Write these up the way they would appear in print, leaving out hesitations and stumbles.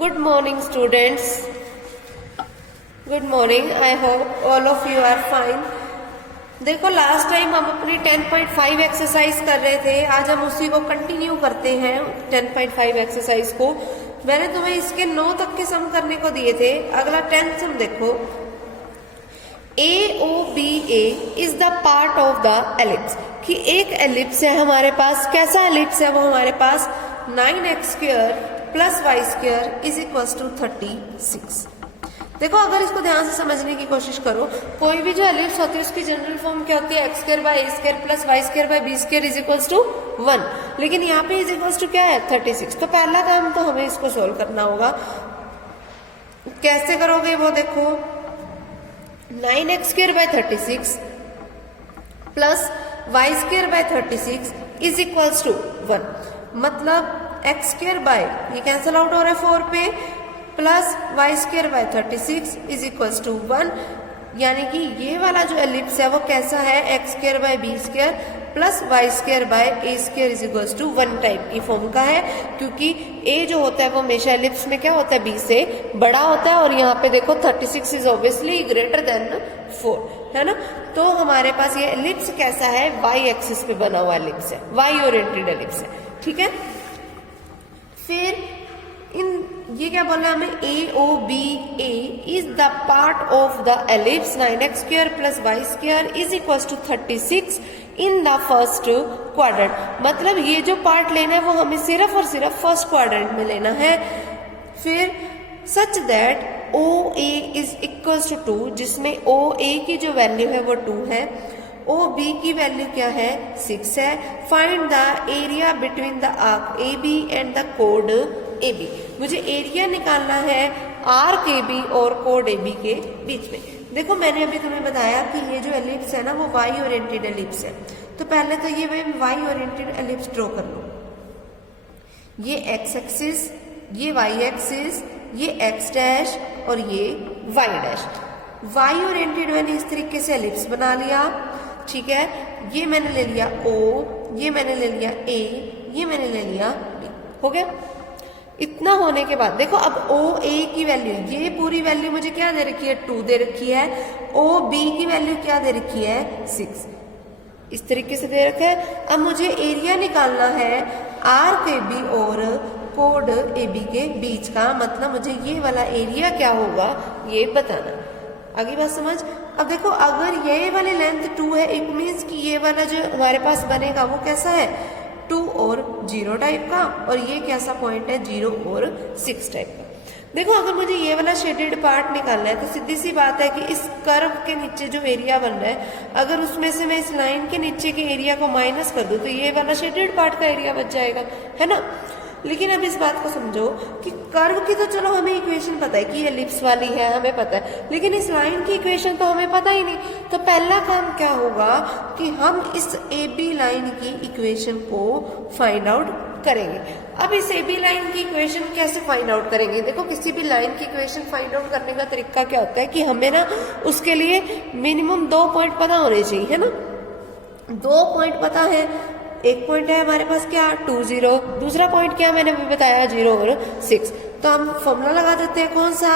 Good morning, students. Good morning. I hope all of you are fine. देखो last time हम अपनी 10.5 exercise कर रहे थे, आज हम उसी को कंटिन्यू करते हैं 10.5 एक्सरसाइज को। मैंने तुम्हें इसके 9 तक के सम करने को दिए थे। अगला 10 सम देखो, AOBA is the part of the ellipse, कि एक एलिप्स है हमारे पास। कैसा एलिप्स है वो हमारे पास? 9x² plus Y square is equal to 36। देखो अगर इसको ध्यान से समझने की कोशिश करो, कोई भी जो एलिप्स होती है उसकी जनरल फॉर्म क्या होती है? x² by a² plus y² by b² is equal to 1। लेकिन यहाँ पे इज इक्वल टू क्या है? 36। तो पहला काम तो हमें इसको सोल्व करना होगा। कैसे करोगे वो देखो, 9x² by 36 plus y² by 36 is equal to 1। मतलब x² बाय, ये कैंसिल आउट हो रहा है 4 पे, plus y² by 36 is equal to 1। यानी कि ये वाला जो एलिप्स है वो कैसा है? x² by b² plus y² by a² is equal to 1 type की फॉर्म का है, क्योंकि a जो होता है वो हमेशा एलिप्स में क्या होता है? b से बड़ा होता है। और यहाँ पे देखो 36 इज ऑब्वियसली ग्रेटर देन 4, है ना। तो हमारे पास ये एलिप्स कैसा है? y एक्सिस पे बना हुआ एलिप्स है, y ओरिएंटेड एलिप्स है, ठीक है। फिर ये क्या बोला हमें? AOBA is the part of the ellipse 9x² plus y² is equal to 36 in the first quadrant. मतलब ये जो पार्ट लेना है वो हमें सिर्फ और सिर्फ फर्स्ट क्वाड्रेंट में लेना है। फिर such that OA is equal to 2, जिसमें OA की जो वैल्यू है वो 2 है, OB की वैल्यू क्या है? 6 है। Find the area between the arc AB and the code AB। मुझे एरिया निकालना है आर्क AB और कोड AB के बीच में। देखो मैंने अभी तुम्हें बताया कि ये जो एलिप्स है ना वो y ओरिएंटेड एलिप्स है। तो पहले तो ये मैं y ओरिएंटेड एलिप्स ड्रॉ कर लो। ये x एक्सिस, ये y एक्सिस, ये x डैश और ये y डैश। y ओरिएंटेड मैंने इस तरीके से एलिप्स बना लिया, ठीक है। ये मैंने ले लिया O, ये मैंने ले लिया A, ये मैंने ले लिया B। हो गया। इतना होने के बाद देखो अब OA की वैल्यू, ये पूरी वैल्यू मुझे क्या दे रखी है? 2 दे रखी है। OB की वैल्यू क्या दे रखी है? 6। इस तरीके से दे रखा है। अब मुझे एरिया निकालना है आर्क AB और कोड AB के बीच का। मतलब मुझे ये वाला एरिया क्या होगा ये बताना। आगे बात समझ। अब देखो अगर ये वाली लेंथ 2 है, इट मीन्स कि ये वाला जो हमारे पास बनेगा वो कैसा है? 2 और 0 टाइप का, और ये कैसा पॉइंट है? 0 और 6 टाइप का। देखो अगर मुझे ये वाला शेडेड पार्ट निकालना है तो सीधी सी बात है कि इस कर्व के नीचे जो एरिया बन रहा है, अगर उसमें से मैं इस लाइन के नीचे के एरिया को माइनस कर दूं तो ये वाला शेडेड पार्ट का एरिया बच जाएगा, है ना। लेकिन अब इस बात को समझो कि कर्व की तो चलो हमें इक्वेशन पता है कि ये एलिप्स वाली है, हमें पता है, लेकिन इस लाइन की इक्वेशन तो हमें पता ही नहीं। तो पहला काम क्या होगा कि हम इस AB लाइन की इक्वेशन को फाइंड आउट करेंगे। अब इस AB लाइन की इक्वेशन कैसे फाइंड आउट करेंगे? देखो किसी भी लाइन की इक्वेशन फाइंड आउट करने का तरीका क्या होता है कि हमें ना उसके लिए मिनिमम 2 पॉइंट पता होने चाहिए, है ना। 2 पॉइंट पता है। एक पॉइंट है हमारे पास क्या? 2, 0। दूसरा पॉइंट क्या मैंने अभी बताया? 0 और 6। तो हम फॉर्मूला लगा देते हैं, कौन सा?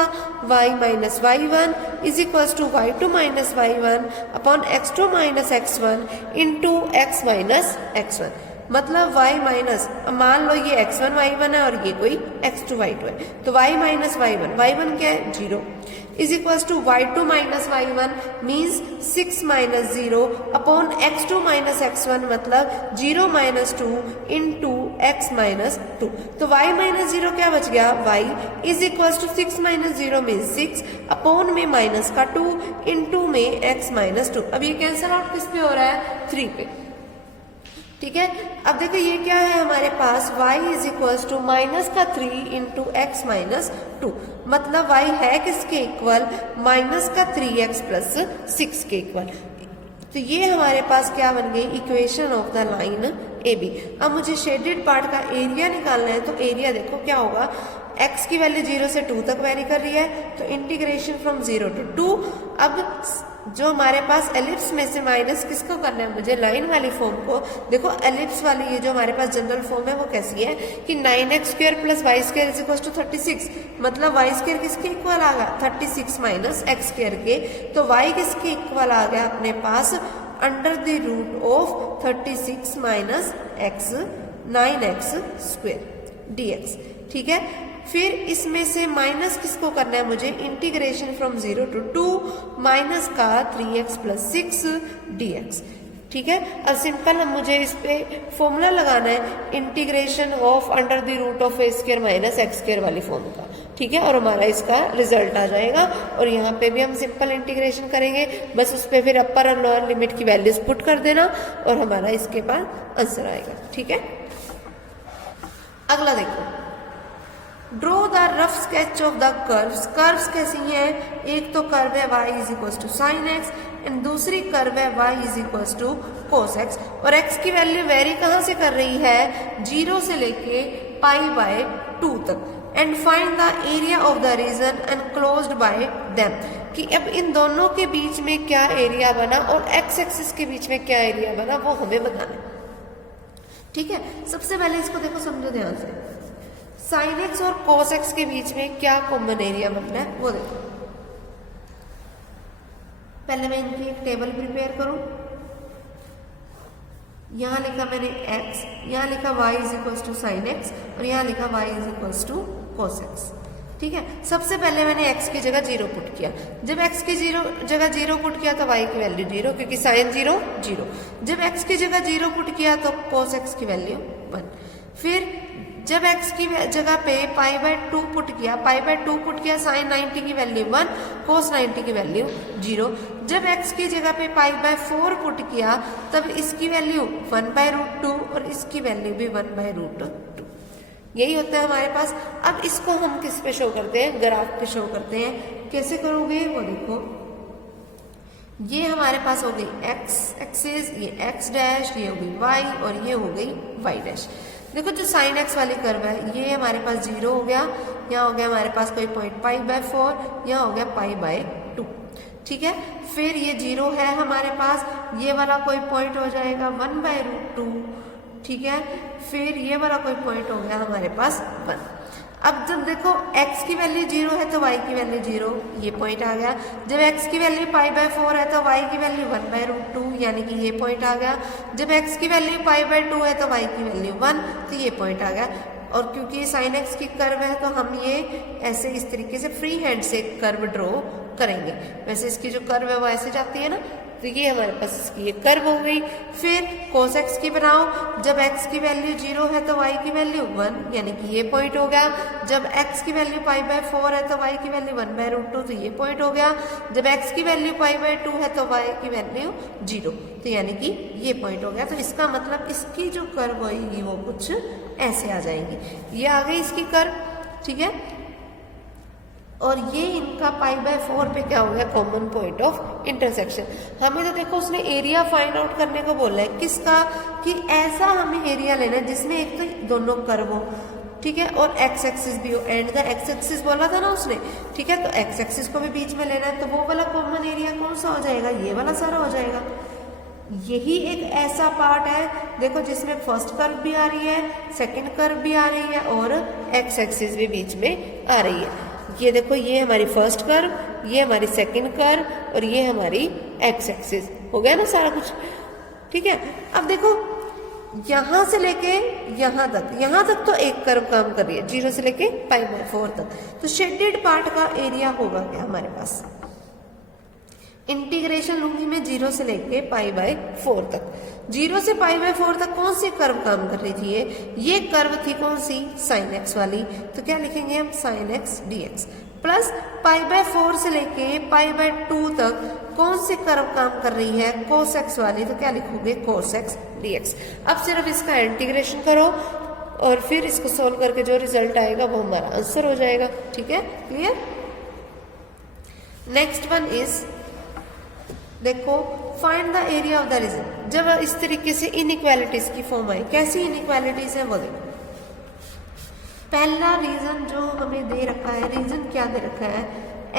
y minus y1 is equal to y2 minus y1 upon x2 minus x1 into x minus x1। मतलब y माइनस, मान लो ये x1 y1 है और ये कोई x2 y2 है, तो y माइनस y1 क्या है? 0 is equal to y2 minus y1 means 6 minus 0 upon x2 minus x1, मतलब 0 माइनस 2 इंटू x माइनस 2। तो y माइनस 0 क्या बच गया? y is equal to 6 minus 0 means 6 upon में माइनस का 2 इंटू में x माइनस 2। अब ये कैंसल आउट किस पे हो रहा है? 3 पे, ठीक है। अब देखो ये क्या है हमारे पास? y is equal to minus का 3 इंटू एक्स माइनस 2। मतलब y है किसके इक्वल? माइनस का 3x प्लस 6 के इक्वल। तो ये हमारे पास क्या बन गई? Equation of the line AB। अब मुझे शेडेड पार्ट का एरिया निकालना है, तो एरिया देखो क्या होगा? x की वैल्यू 0 से 2 तक वेरी कर रही है, तो इंटीग्रेशन फ्रॉम 0 to 2। अब जो हमारे पास एलिप्स में से माइनस किसको करना है मुझे, लाइन वाली फॉर्म को। देखो एलिप्स वाली ये जो हमारे पास जनरल फॉर्म है वो कैसी है कि 9x² plus Y square is equal to 36, मतलब वाई स्क्वायर किसके इक्वल आ गया 36 माइनस एक्स स्क्वायर के, तो वाई किसके इक्वल आ गया अपने पास under the root of 36 minus X 9x square dx। ठीक है, फिर इसमें से माइनस किसको करना है मुझे, इंटीग्रेशन फ्रॉम 0 to 2 माइनस का 3x प्लस 6 dx। ठीक है, अब सिंपल हम मुझे इस पे फॉर्मूला लगाना है integration of under the root of A square minus x square वाली फॉर्म का। ठीक है, और हमारा इसका रिजल्ट आ जाएगा, और यहाँ पे भी हम सिंपल इंटीग्रेशन करेंगे, बस उस पर फिर अपर और लोअर लिमिट की वैल्यूज पुट कर देना और हमारा इसके बाद आंसर आएगा। ठीक है, अगला देखो, draw the rough sketch of the curves. Curves कैसी हैं, एक तो कर्व है y is equal to sine x and दूसरी कर्व है y is equal to cos x, और x की वैल्यू वेरी कहाँ से कर रही है 0 से लेके π/2 तक। And find the area of the region enclosed by them, कि अब इन दोनों के बीच में क्या एरिया बना और x एक्सिस के बीच में क्या एरिया बना वो हमें बताना है। ठीक है, सबसे पहले इसको देखो, समझो ध्यान से, साइन एक्स और कोस एक्स के बीच में क्या कॉमन एरिया बनना है वो देखो। पहले मैं इनकी एक टेबल प्रिपेयर करूं, यहां लिखा मैंने x, यहां लिखा y is equal to sine x और यहां लिखा y is equal to cos x. ठीक है, सबसे पहले मैंने x की जगह 0 पुट किया, जब x की जगह 0 पुट किया तो y की वैल्यू 0, क्योंकि साइन 0 0। जब x की जगह 0 पुट किया तो कोस x की वैल्यू 1। फिर जब x की जगह पे π/2 पुट किया, π/2 पुट किया साइन 90 की वैल्यू 1, कोस 90 की वैल्यू 0। जब x की जगह पे π/4 पुट किया तब इसकी वैल्यू 1/√2 और इसकी वैल्यू भी 1/√2। यही होता है हमारे पास। अब इसको हम किस पे शो करते हैं, ग्राफ पे शो करते हैं। कैसे करोगे वो देखो, ये हमारे पास हो गई x एक्सिस, ये x डैश, ये हो गई y और ये हो गई y डैश। देखो जो साइन एक्स वाली कर्व है ये हमारे पास 0 हो गया, यहाँ हो गया हमारे पास कोई पॉइंट π/4, यहाँ हो गया π/2। ठीक है, फिर ये 0 है हमारे पास, ये वाला कोई पॉइंट हो जाएगा 1/√2। ठीक है, फिर ये वाला कोई पॉइंट हो गया हमारे पास 1। अब जब देखो x की वैल्यू 0 है तो y की वैल्यू 0, ये पॉइंट आ गया। जब x की वैल्यू π/4 है तो y की वैल्यू 1/√2, यानी कि ये पॉइंट आ गया। जब x की वैल्यू π/2 है तो y की वैल्यू 1, तो ये पॉइंट आ गया। और क्योंकि ये साइन एक्स की कर्व है तो हम ये ऐसे इस तरीके से फ्री हैंड से कर्व ड्रॉ करेंगे। वैसे इसकी जो कर्व है वो ऐसे जाती है ना, तो ये हमारे पास इसकी ये कर्व हो गई। फिर कोस एक्स की बनाओ, जब x की वैल्यू 0 है तो y की वैल्यू 1, यानी कि ये पॉइंट हो गया। जब x की वैल्यू π/4 है तो y की वैल्यू 1/√2, तो ये पॉइंट हो गया। जब x की वैल्यू π/2 है तो y की वैल्यू 0, तो यानी कि ये पॉइंट हो गया। तो इसका मतलब इसकी जो कर्व होगी वो कुछ ऐसे आ जाएंगी। ये आ गई इसकी कर्व। ठीक है, और ये इनका π/4 पे क्या हो गया, कॉमन पॉइंट ऑफ इंटरसेक्शन। हमें तो देखो उसने एरिया फाइंड आउट करने को बोला है, किसका, कि ऐसा हमें एरिया लेना है जिसमें एक तो दोनों कर्व हो, ठीक है, और एक्स एक्सिस भी हो। एंड द एक्स एक्सिस बोला था ना उसने, ठीक है, तो एक्स एक्सिस को भी बीच में लेना है, तो वो वाला कॉमन एरिया कौन सा हो जाएगा, ये वाला सारा हो जाएगा। यही एक ऐसा पार्ट है देखो जिसमें फर्स्ट कर्व भी आ रही है, सेकंड कर्व भी आ रही है और एक्स एक्सिस भी बीच में आ रही है। ये देखो, ये हमारी फर्स्ट कर्व, ये हमारी सेकंड कर्व और ये हमारी एक्स एक्सिस। हो गया ना सारा कुछ। ठीक है, अब देखो यहां से लेके यहां तक तो एक कर्व काम कर रही है, 0 से लेके π/4 तक। तो शेडेड पार्ट का एरिया होगा क्या हमारे पास, इंटीग्रेशन लूंगी मैं 0 से लेके π/4 तक। 0 से π/4 तक कौन सी कर्व काम कर रही थी, ये कर्व थी कौन सी, साइन एक्स वाली। तो क्या लिखेंगे हम, साइन एक्स dx प्लस π/4 से लेके π/2 तक कौन सी कर्व काम कर रही है, कोस एक्स वाली। तो क्या लिखोगे, कोस एक्स dx। अब सिर्फ इसका इंटीग्रेशन करो और फिर इसको सोल्व करके जो रिजल्ट आएगा वो हमारा आंसर हो जाएगा। ठीक है, क्लियर। नेक्स्ट वन इज देखो, find the area of the region. जब इस तरीके से इनइक्वालिटीज की फॉर्म आए, कैसी इनइक्वालिटीज है वो देखो। पहला रीजन जो हमें दे रखा है, रीजन क्या दे रखा है,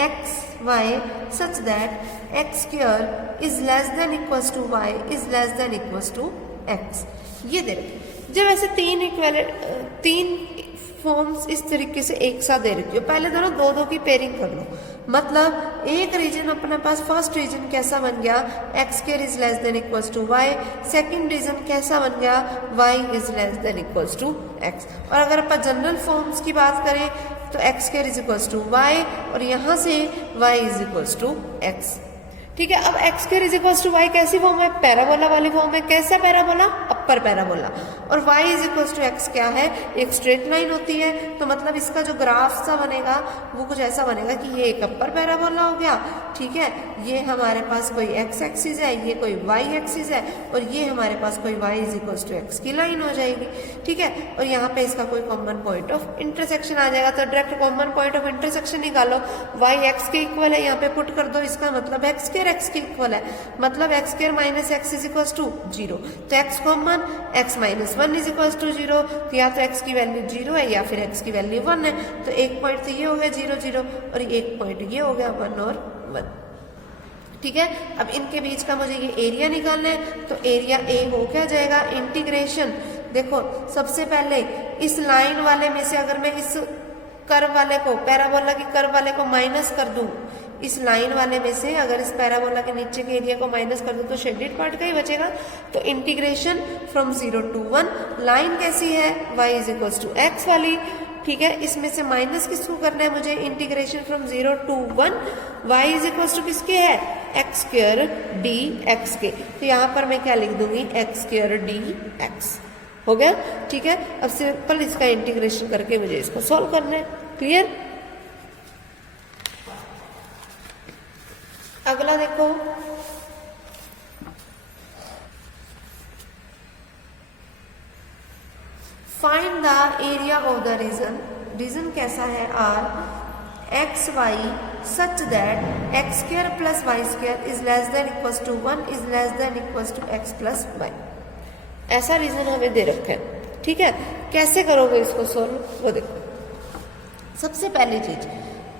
x y such that x square is less than equals to y is less than equals to x, ये दे रखे। जब ऐसे तीन फॉर्म्स इस तरीके से एक साथ दे रखी हो, पहले दोनों दो दो की पेयरिंग कर लो, मतलब एक रीजन अपने पास, फर्स्ट रीजन कैसा बन गया, x square is less than equals to y, second region कैसा बन गया, y is less than equals to x. और अगर अपन जनरल फॉर्म्स की बात करें तो x square is equals to y और यहाँ से y is equals to x. ठीक है, अब x square is equals to y कैसी फॉर्म है, पैराबोला वाली फॉर्म है। कैसा पैराबोला, अपर पैराबोला। और y is equals to x क्या है, एक स्ट्रेट लाइन होती है, तो मतलब इसका जो ग्राफ सा बनेगा वो कुछ ऐसा बनेगा कि ये एक अपर पैराबोला हो गया। ठीक है, ये हमारे पास कोई एक्स एक्सिस है, ये कोई वाई एक्सिस है और ये हमारे पास कोई y is equals to x की लाइन हो जाएगी। ठीक है, और यहाँ पे इसका कोई कॉमन पॉइंट ऑफ इंटरसेक्शन आ जाएगा, तो direct common point of intersection निकालो, y एक्स के इक्वल है, यहाँ पे पुट कर दो, इसका मतलब एक्स स्क्वायर एक्स के इक्वल है, मतलब x square minus x is equals to 0। तो x common, x minus 1 is equals to 0, तो या तो एक्स की वैल्यू 0 है या फिर एक्स की वैल्यू 1 है। तो एक पॉइंट तो ये हो गया 0 0 और एक पॉइंट ये हो गया 1 और 1। ठीक है, अब इनके बीच का मुझे ये एरिया निकालना है, तो एरिया ए हो क्या जाएगा, इंटीग्रेशन। देखो सबसे पहले इस लाइन वाले में से अगर मैं इस कर्व वाले को, पैराबोला की कर्व वाले को माइनस कर दूं, इस लाइन वाले में से अगर इस पैराबोला के नीचे के एरिया को माइनस कर दूं तो शेडेड पार्ट का ही बचेगा। तो इंटीग्रेशन फ्रॉम 0 to 1, लाइन कैसी है, y is equals to x वाली। ठीक है, इसमें से माइनस किसको करना है मुझे, integration from 0 to 1, y is equals to किसके है, एक्स स्क्वायर डी एक्स के। तो यहाँ पर मैं क्या लिख दूंगी, एक्स स्क्वायर डी एक्स हो गया। ठीक है, अब सिंपल इसका इंटीग्रेशन करके मुझे इसको सॉल्व करना है। क्लियर, अगला देखो, find the area of the region. Region कैसा है, R x y such that x square plus Y square is less than equals to 1 is less than equals to x plus y. ऐसा region हमें दे रखा है। ठीक है, कैसे करोगे इसको सोल्व, वो देखो। सबसे पहली चीज,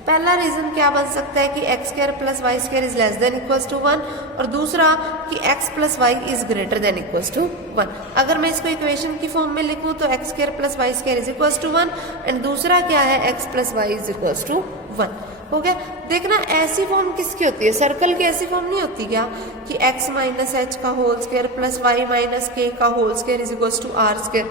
पहला रीजन क्या बन सकता है कि x square plus Y square is less than equals to 1, और दूसरा कि x plus y is greater than equals to 1। अगर मैं इसको इक्वेशन की फॉर्म में लिखूं तो x square plus Y square is equals to 1 and दूसरा क्या है, x plus y is equals to 1। हो गया। देखना ऐसी फॉर्म किसकी होती है, सर्कल की ऐसी फॉर्म नहीं होती क्या कि x माइनस एच का whole square plus y minus k का whole square is equals to r square,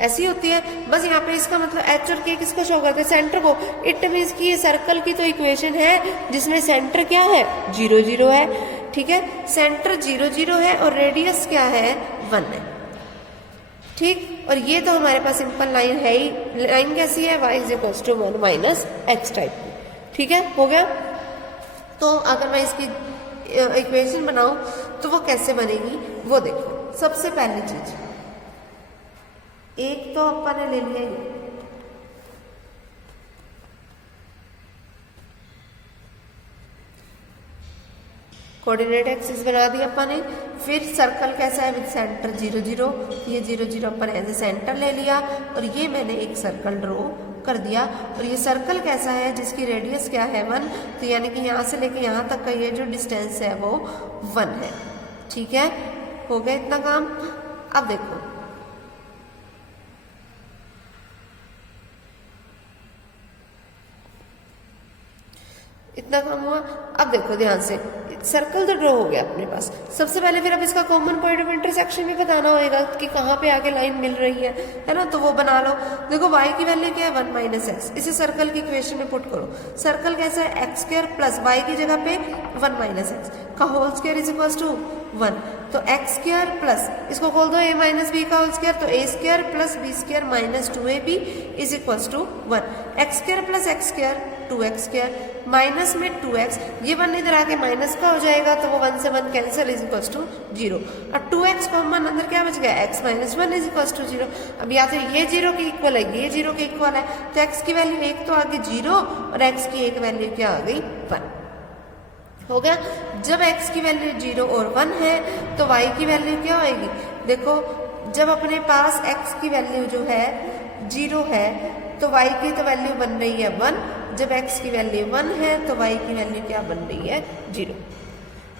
ऐसी होती है। बस यहाँ पे इसका मतलब h और k किसको शो करते हैं, सेंटर को। इट मीन्स कि ये सर्कल की तो इक्वेशन है जिसमें सेंटर क्या है, 0 0 है। ठीक है, सेंटर 0 0 है और रेडियस क्या है, 1 है। ठीक, और ये तो हमारे पास सिंपल लाइन है ही। लाइन कैसी है, y is equals to 1 minus x type की। ठीक है, हो गया। तो अगर मैं इसकी इक्वेशन बनाऊं तो वो कैसे बनेगी, वो देखो। सबसे पहली चीज, एक तो अपन ने ले लिया कोऑर्डिनेट एक्सिस बना दिया अपन ने। फिर सर्कल कैसा है, विद सेंटर 0 0, ये 0 0 अपन एज ए सेंटर ले लिया और ये मैंने एक सर्कल ड्रॉ कर दिया। और ये सर्कल कैसा है, जिसकी रेडियस क्या है, 1, तो यानी कि यहाँ से लेके यहाँ तक का ये जो डिस्टेंस है वो 1 है। ठीक है, हो गया इतना काम। अब देखो इतना काम हुआ। अब देखो ध्यान से, सर्कल तो ड्रॉ हो गया अपने पास। सबसे पहले फिर अब इसका कॉमन पॉइंट ऑफ इंटरसेक्शन भी बताना होगा कि कहाँ पे आके लाइन मिल रही है ना, तो वो बना लो। देखो y की वैल्यू क्या है, 1 माइनस एक्स, इसे सर्कल की इक्वेशन में पुट करो। सर्कल कैसा है, एक्स स्क्वायर प्लस वाई की जगह पे 1 माइनस एक्स का whole square is equals to 1। तो एक्स स्क्वायर प्लस, इसको खोल दो, a माइनस बी का होल स्क्वायर, तो a square plus b square minus 2ab is equals to 1। X square plus x square 2x square minus में 2x, ये 1 इधर आके माइनस का हो जाएगा तो वो 1 से 1 कैंसिल इज इक्वल्स टू 0। अब 2x कॉमन अंदर क्या बच गया, x minus 1 is equals to 0। अब या तो ये 0 के इक्वल है, ये 0 के इक्वल है, तो x की वैल्यू 1 तो आ गई 0 और x की एक वैल्यू क्या आ गई, 1। हो गया। जब x की वैल्यू 0 और 1 है तो y की वैल्यू क्या होगी, देखो जब अपने पास x की वैल्यू जो है 0 है तो y की तो वैल्यू बन रही है 1, जब x की वैल्यू 1 है तो y की वैल्यू क्या बन रही है 0।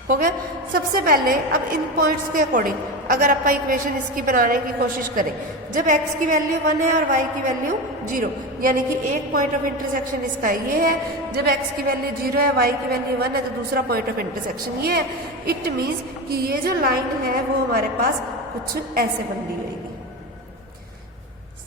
हो गया। सबसे पहले अब इन पॉइंट्स के अकॉर्डिंग अगर आप इक्वेशन इसकी बनाने की कोशिश करें, जब x की वैल्यू 1 है और y की वैल्यू 0, यानी कि एक पॉइंट ऑफ इंटरसेक्शन इसका ये है, जब x की वैल्यू 0 है y की वैल्यू 1 है तो दूसरा पॉइंट ऑफ इंटरसेक्शन ये है। इट मीन्स कि ये जो लाइन है वो हमारे पास कुछ ऐसे बन रही रहेगी,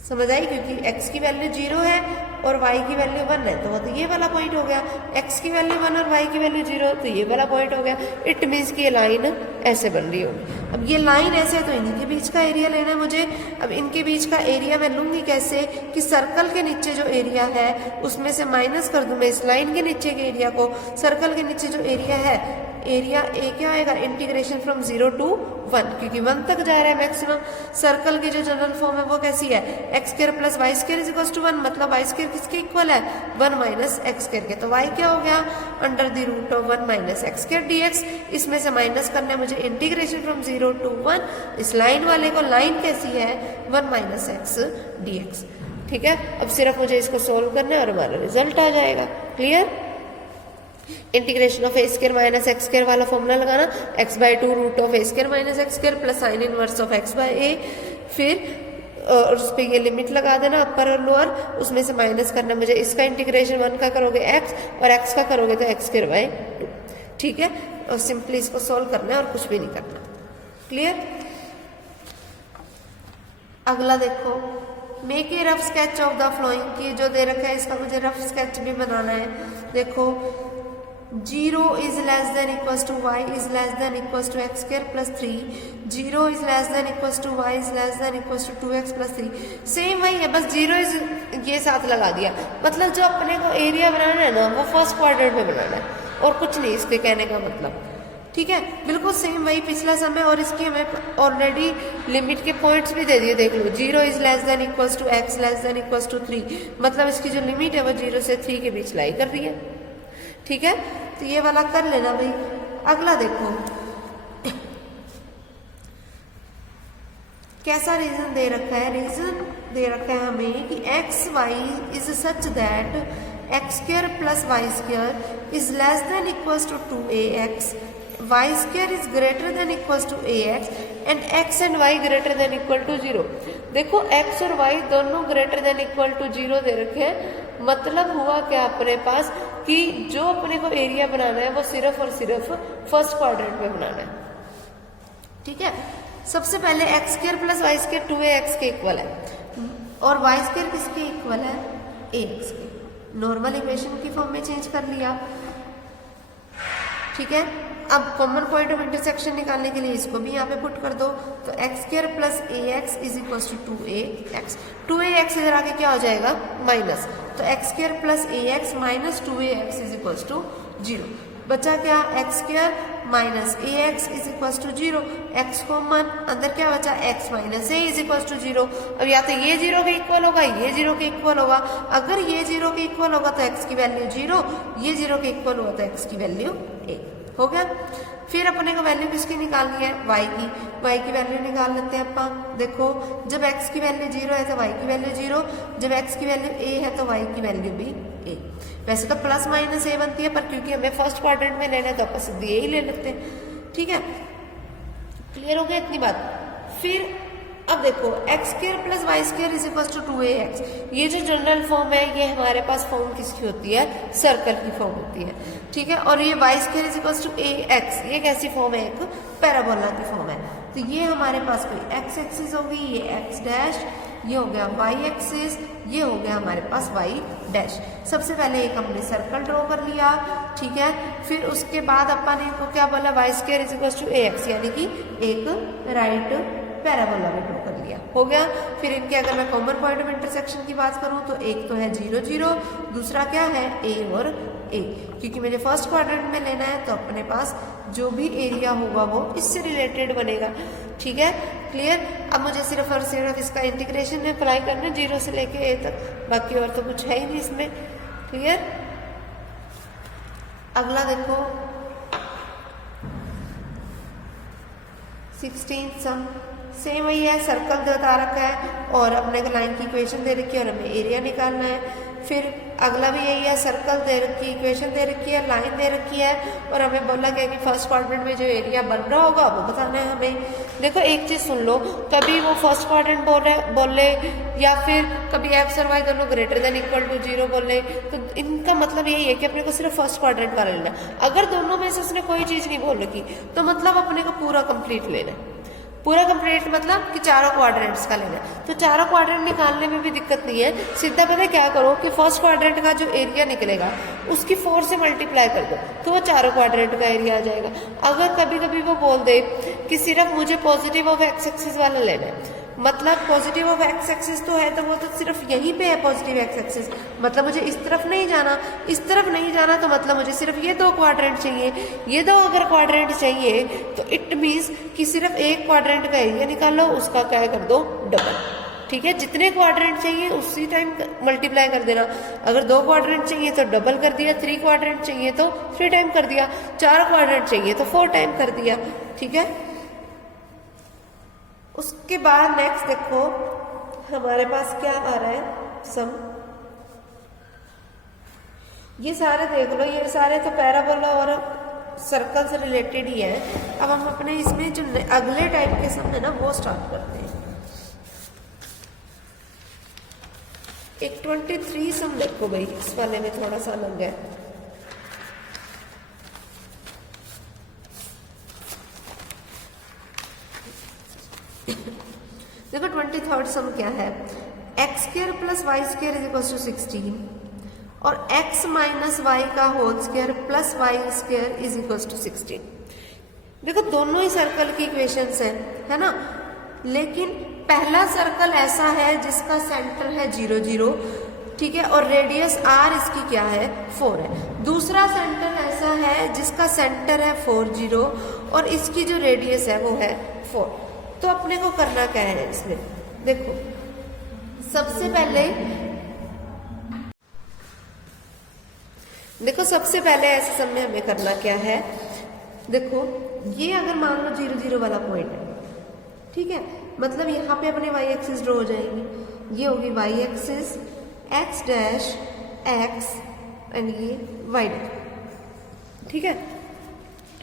समझ आई, क्योंकि x की वैल्यू 0 है और y की वैल्यू 1 है तो ये वाला पॉइंट हो गया, x की वैल्यू 1 और y की वैल्यू 0 तो ये वाला पॉइंट हो गया। इट मीन्स कि ये लाइन ऐसे बन रही होगी। अब ये लाइन ऐसे है तो इन्हीं के बीच का एरिया लेना है मुझे। अब इनके बीच का एरिया मैं लूंगी कैसे कि सर्कल के नीचे जो एरिया है उसमें से माइनस कर दूं मैं इस लाइन के नीचे के एरिया को। सर्कल के नीचे जो एरिया है, एरिया ए क्या आएगा, इंटीग्रेशन फ्रॉम 0 to 1, क्योंकि 1 तक जा रहा है मैक्सिमम। सर्कल की जो जनरल फॉर्म है वो कैसी है, x square plus Y square is equal to 1, मतलब वाई स्क्वायर किसके इक्वल है 1 माइनस एक्स स्क्वायर के। तो वाई क्या हो गया under the root of 1 minus x square dx. इसमें से माइनस करना है मुझे इंटीग्रेशन फ्रॉम 0 to 1, इस लाइन वाले को, लाइन कैसी है 1 माइनस एक्स डीएक्स। ठीक है, अब सिर्फ मुझे इसको सोल्व करना है और हमारा रिजल्ट आ जाएगा। Clear. Integration of A square minus x square वाला फॉर्मूला लगाना, x by 2 root of A square minus x square plus sine inverse of x by A, फिर और उस पर ये लिमिट लगा देना अपर और लोअर, उसमें से माइनस करना मुझे इसका इंटीग्रेशन 1 का करोगे x और x का करोगे तो एक्स स्क्वायर बाई 2। ठीक है, और सिंपली इसको सोल्व करना है और कुछ भी नहीं करना। क्लियर। अगला देखो, make a rough sketch of the flowing, की जो दे रखा है इसका मुझे रफ स्केच भी बनाना है। देखो 0 is less than equals to y is less than equals to x square plus 3, 0 is less than equals to y is less than equals to 2x plus 3। Same वही है, बस 0 इज ये साथ लगा दिया। मतलब जो अपने को एरिया बनाना है ना वो फर्स्ट क्वाड्रेंट में बनाना है और कुछ नहीं, इसके कहने का मतलब। ठीक है, बिल्कुल सेम वही पिछला समय। और इसकी हमें ऑलरेडी लिमिट के पॉइंट्स भी दे दिए, देख लो 0 is less than equals to x less than equals to 3, मतलब इसकी जो लिमिट है वो 0 से 3 के बीच लाई कर रही है। ठीक है, तो ये वाला कर लेना भाई। अगला देखो कैसा रीजन दे रखा है, रीजन दे रखा है हमें कि x y is such that x square plus Y square is less than equals to 2ax, y square is greater than equals to ax and x and y greater than equal to 0। देखो x और y दोनों greater than equal to 0 दे रखे हैं, मतलब हुआ क्या अपने पास कि जो अपने को एरिया बनाना है वो सिर्फ और सिर्फ फर्स्ट क्वाड्रेंट में बनाना है। ठीक है, सबसे पहले x square plus Y square 2ax के इक्वल है और वाई स्क्वायर किसके इक्वल है ax के। नॉर्मल इक्वेशन की फॉर्म में चेंज कर लिया। ठीक है, अब कॉमन पॉइंट ऑफ इंटरसेक्शन निकालने के लिए इसको भी यहाँ पे पुट कर दो, तो x square plus ax is equal to 2ax, 2ax इधर आके क्या हो जाएगा माइनस, तो x square plus ax minus 2ax is equal to 0। बचा क्या, x square minus ax is equal to 0, x common, अंदर क्या बचा x minus a is equal to 0। अब या तो ये 0 के इक्वल होगा, ये 0 के इक्वल होगा। अगर ये 0 के इक्वल होगा तो x की वैल्यू 0, ये 0 के इक्वल होगा तो x की वैल्यू a। हो गया। फिर अपने को वैल्यू किसकी निकालनी है, y की वैल्यू निकाल लेते हैं अपन। देखो जब x की वैल्यू 0 है तो y की वैल्यू 0, जब x की वैल्यू a है तो y की वैल्यू भी a। वैसे तो प्लस माइनस a बनती है, पर क्योंकि हमें फर्स्ट क्वाड्रेंट में लेना है तो अपन सीधे a ही ले लेते हैं। ठीक है, क्लियर हो गया इतनी बात। फिर अब देखो x square plus Y square is equal to 2ax, ये जो जनरल फॉर्म है ये हमारे पास फॉर्म किसकी होती है, सर्कल की फॉर्म होती है। ठीक है, और ये y square is equal to ax, ये कैसी फॉर्म है, एक पैराबोला की फॉर्म है। तो ये हमारे पास कोई एक्स एक्सिस होगी, ये एक्स डैश, ये हो गया वाई एक्सिस, ये हो गया हमारे पास वाई डैश। सबसे पहले एक हमने सर्कल ड्रॉ कर लिया। ठीक है, फिर उसके बाद अपन ने को क्या बोला, y square is equal to ax, यानी कि एक राइट पैराबोला में ड्रॉ कर लिया। हो गया। फिर इनके अगर मैं कॉमन पॉइंट ऑफ इंटरसेक्शन की बात करूं तो एक तो है 0 0, दूसरा क्या है a और a, क्योंकि मुझे फर्स्ट क्वाड्रेंट में लेना है तो अपने पास जो भी एरिया होगा वो इससे रिलेटेड बनेगा। ठीक है, क्लियर। अब मुझे सिर्फ और सिर्फ इसका इंटीग्रेशन में अप्लाई करना है 0 से लेके a तक, बाकी और तो कुछ है ही नहीं इसमें। क्लियर। अगला देखो 16th सम, सेम वही है, सर्कल बता रखा है और अपने को लाइन की इक्वेशन दे रखी है और हमें एरिया निकालना है। फिर अगला भी यही है, सर्कल दे रखी है, इक्वेशन दे रखी है, लाइन दे रखी है और हमें बोला गया कि फर्स्ट क्वाड्रेंट में जो एरिया बन रहा होगा वो बताना है हमें। देखो एक चीज सुन लो, कभी वो फर्स्ट क्वाड्रेंट बोले या फिर कभी एक्स और वाई दोनों ग्रेटर देन इक्वल टू 0 बोले, तो इनका मतलब यही है कि अपने को सिर्फ फर्स्ट क्वाड्रेंट का लेना है। अगर दोनों में से उसने कोई चीज नहीं बोल रखी तो मतलब अपने को पूरा कंप्लीट लेना है। पूरा कंप्लीट मतलब कि चारों क्वाड्रेंट्स का लेना है। तो चारों क्वाड्रेंट निकालने में भी दिक्कत नहीं है, सीधा पता क्या करो कि फर्स्ट क्वाड्रेंट का जो एरिया निकलेगा उसकी 4 से मल्टीप्लाई कर दो तो वो चारों क्वाड्रेंट का एरिया आ जाएगा। अगर कभी कभी वो बोल दे कि सिर्फ मुझे पॉजिटिव ऑफ एक्स एक्सिस वाला लेना है, मतलब पॉजिटिव ऑफ एक्स एक्सिस तो है तो वो तो सिर्फ यहीं पे है पॉजिटिव एक्स एक्सिस, मतलब मुझे इस तरफ नहीं जाना, इस तरफ नहीं जाना तो मतलब मुझे सिर्फ ये 2 क्वाड्रेंट चाहिए। ये 2 अगर क्वाड्रेंट चाहिए तो इट मीन्स कि सिर्फ एक क्वाड्रेंट का एरिया निकालो, उसका क्या कर दो डबल। ठीक है, जितने क्वाड्रेंट चाहिए उसी टाइम मल्टीप्लाई कर देना। अगर 2 क्वाड्रेंट चाहिए तो डबल कर दिया, 3 क्वाड्रेंट चाहिए तो 3 टाइम कर दिया, 4 क्वाड्रेंट चाहिए तो 4 टाइम कर दिया। ठीक है, उसके बाद नेक्स्ट देखो हमारे पास क्या आ रहा है सम। ये सारे देख लो, ये सारे तो पैराबोला और सर्कल से रिलेटेड ही है। अब हम अपने इसमें जो अगले टाइप के सम है ना वो स्टार्ट करते हैं। एक 23 सम देखो भाई, इस वाले में थोड़ा सा अलग है। देखो 23rd सम क्या है, x square plus y square is equal to 16 और x माइनस वाई का whole square plus y square is equal to 16। देखो दोनों ही सर्कल की इक्वेशंस है ना, लेकिन पहला सर्कल ऐसा है जिसका सेंटर है 0 0, ठीक है, और रेडियस r इसकी क्या है 4 है। दूसरा सेंटर ऐसा है जिसका सेंटर है 4 0 और इसकी जो रेडियस है वो है 4। तो अपने को करना क्या है इसमें, देखो सबसे पहले ऐसे सम में हमें करना क्या है। देखो ये अगर मान लो 0 0 वाला पॉइंट है, ठीक है, मतलब यहाँ पे अपने y एक्सिस ड्रॉ हो जाएंगी। ये होगी y axis, x dash x and ये y डैश। ठीक है,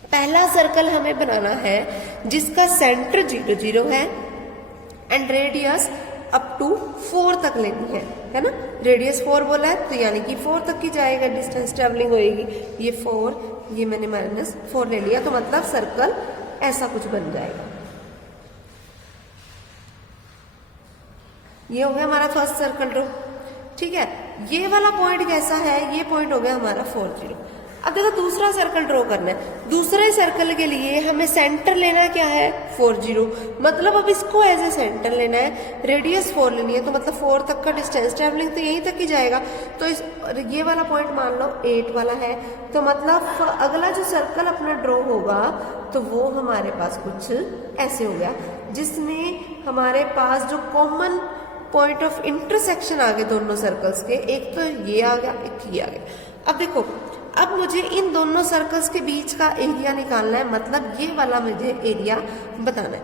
पहला सर्कल हमें बनाना है जिसका सेंटर 0 0 है एंड रेडियस अप टू 4 तक लेनी है ना। रेडियस 4 बोला है तो यानी कि 4 तक की जाएगा, डिस्टेंस ट्रेवलिंग होएगी। ये 4, ये मैंने -4 ले लिया तो मतलब सर्कल ऐसा कुछ बन जाएगा। ये हो गया हमारा फर्स्ट सर्कल ड्रॉ। ठीक है, ये वाला पॉइंट कैसा है, ये पॉइंट हो गया हमारा 4 0। अब देखो दूसरा सर्कल ड्रॉ करना है। दूसरे सर्कल के लिए हमें सेंटर लेना क्या है 4 0, मतलब अब इसको एज ए सेंटर लेना है, रेडियस 4 लेनी है तो मतलब 4 तक का डिस्टेंस ट्रेवलिंग तो यहीं तक ही जाएगा। तो इस ये वाला पॉइंट मान लो 8 वाला है, तो मतलब अगला जो सर्कल अपना ड्रॉ होगा तो वो हमारे पास कुछ ऐसे हो गया, जिसमें हमारे पास जो कॉमन पॉइंट ऑफ इंटरसेक्शन आ गए दोनों सर्कल्स के, एक तो ये आ गया, एक ये आ गया। अब देखो, अब मुझे इन दोनों सर्कल्स के बीच का एरिया निकालना है, मतलब ये वाला मुझे एरिया बताना है,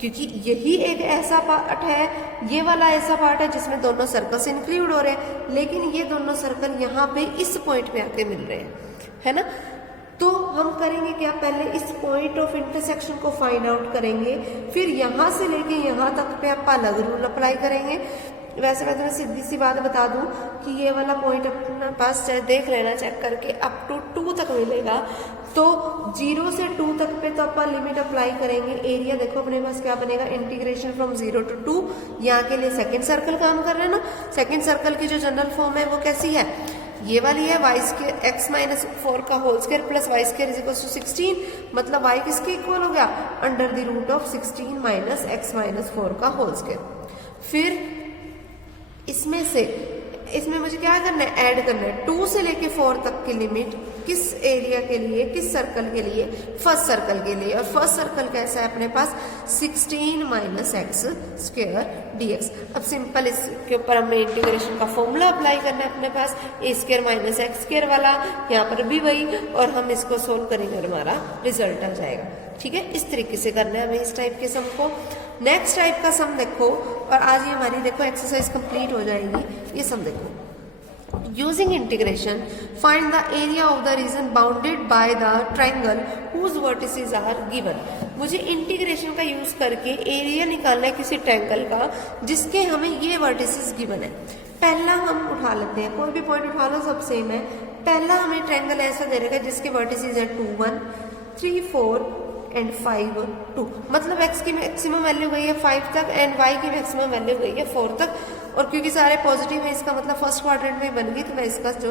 क्योंकि यही एक ऐसा पार्ट है, ये वाला ऐसा पार्ट है जिसमें दोनों सर्कल्स इंक्लूड हो रहे हैं, लेकिन ये दोनों सर्कल यहाँ पे इस पॉइंट पे आके मिल रहे हैं, है ना। तो हम करेंगे क्या, पहले इस पॉइंट ऑफ इंटरसेक्शन को फाइंड आउट करेंगे, फिर यहाँ से लेके यहाँ तक पे आप अलग रूल अप्लाई करेंगे। वैसे मैं तुम्हें सीधी सी बात बता दूं कि ये वाला पॉइंट अपने पास देख लेना चेक करके अप टू 2 तक मिलेगा, तो 0 से 2 तक पे तो अपन लिमिट अप्लाई करेंगे। एरिया देखो अपने पास क्या बनेगा, इंटीग्रेशन फ्रॉम 0 to 2। यहाँ के लिए सेकेंड सर्कल काम कर रहे हैं ना, सेकेंड सर्कल की जो जनरल फॉर्म है वो कैसी है, ये वाली है, y स्क्वायर x माइनस 4 का whole square plus y square is equal to 16, मतलब y किसके इक्वल हो गया, under the root of 16 minus x minus 4 का होल स्क्वायर। फिर इसमें मुझे क्या करना है, ऐड करना है 2 से लेके 4 तक की लिमिट, किस एरिया के लिए, किस सर्कल के लिए, फर्स्ट सर्कल के लिए। और फर्स्ट सर्कल कैसा है अपने पास 16 माइनस एक्स स्क्वायर dx। अब सिंपल इसके ऊपर हमें इंटीग्रेशन का फॉर्मूला अप्लाई करना है अपने पास, ए स्क्वायर माइनस एक्स स्क्वायर वाला, यहाँ पर भी वही, और हम इसको सोल्व करेंगे और हमारा रिजल्ट आ जाएगा। ठीक है, इस तरीके से करना है हमें इस टाइप के सम को। नेक्स्ट टाइप का सम देखो, और आज ये हमारी देखो एक्सरसाइज कंप्लीट हो जाएगी। ये सम देखो, using integration find the area of the region bounded by the triangle whose vertices are given। मुझे इंटीग्रेशन का यूज करके एरिया निकालना है किसी ट्रायंगल का जिसके हमें ये वर्टिसेस गिवन है। पहला हम उठा लेते हैं, कोई भी पॉइंट उठा लो सब सेम है। पहला हमें ट्रायंगल ऐसा दे रखा है जिसके वर्टिसेस है 2 1 3 4 एंड 5 2, मतलब x की मैक्सिमम वैल्यू गई है 5 तक एंड y की मैक्सिमम वैल्यू गई है 4 तक। और क्योंकि सारे पॉजिटिव है इसका मतलब फर्स्ट क्वाड्रेंट में बन गई, तो मैं इसका जो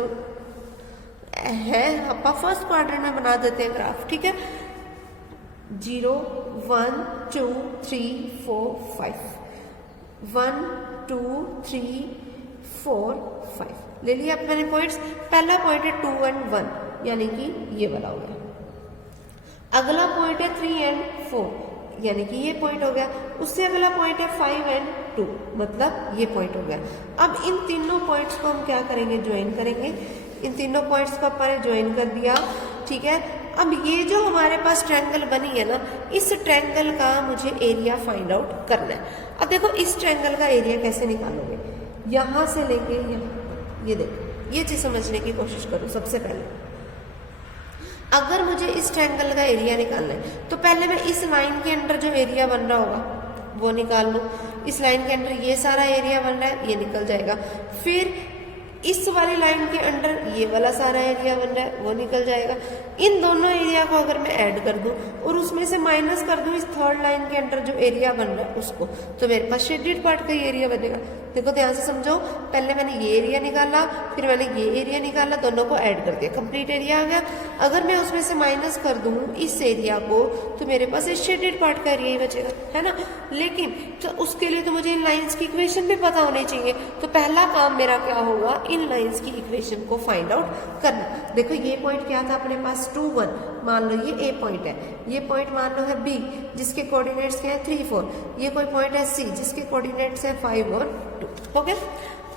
है अपना फर्स्ट क्वाड्रेंट में बना देते हैं ग्राफ। ठीक है, 0 1 2 3 4 5 1 2 3 4 5 ले लिया मैंने पॉइंट्स। पहला पॉइंट है 2 एंड 1 यानी कि ये वाला हो गया। अगला पॉइंट है 3 एंड 4 यानी कि ये पॉइंट हो गया। उससे अगला पॉइंट है 5 एंड 2 मतलब ये पॉइंट हो गया। अब इन तीनों पॉइंट्स को हम क्या करेंगे, ज्वाइन करेंगे। इन तीनों पॉइंट्स को अपन ने ज्वाइन कर दिया। ठीक है, अब ये जो हमारे पास ट्रायंगल बनी है ना, इस ट्रायंगल का मुझे एरिया फाइंड आउट करना है। अब देखो इस ट्रायंगल का एरिया कैसे निकालोगे, यहां से लेके यहाँ, ये देखो ये चीज समझने की कोशिश करो। सबसे पहले अगर मुझे इस ट्रायंगल का एरिया निकालना है तो पहले मैं इस लाइन के अंदर जो एरिया बन रहा होगा वो निकाल लूं। इस लाइन के अंदर ये सारा एरिया बन रहा है, ये निकल जाएगा। फिर इस वाली लाइन के अंदर ये वाला सारा एरिया बन रहा है, वो निकल जाएगा। इन दोनों एरिया को अगर मैं ऐड कर दूं और उसमें से माइनस कर दूं इस थर्ड लाइन के अंदर जो एरिया बन रहा है उसको, तो मेरे पास शेडेड पार्ट का एरिया बनेगा। देखो ध्यान से समझो, पहले मैंने ये एरिया निकाला, फिर मैंने ये एरिया निकाला, दोनों को ऐड कर दिया, कंप्लीट एरिया आ गया। अगर मैं उसमें से माइनस कर दूं इस एरिया को तो मेरे पास इस शेडेड पार्ट का एरिया ही बचेगा, है ना। लेकिन तो उसके लिए तो मुझे इन लाइंस की इक्वेशन भी पता होनी चाहिए। तो पहला काम मेरा क्या होगा, इन लाइंस की इक्वेशन को फाइंड आउट करना। देखो ये पॉइंट क्या था अपने पास 2 1, मान लो ये ए पॉइंट है। ये पॉइंट मान लो है बी जिसके कोऑर्डिनेट्स क्या है 3 4। ये कोई पॉइंट है सी जिसके कोऑर्डिनेट्स है 5 और 2। हो गया।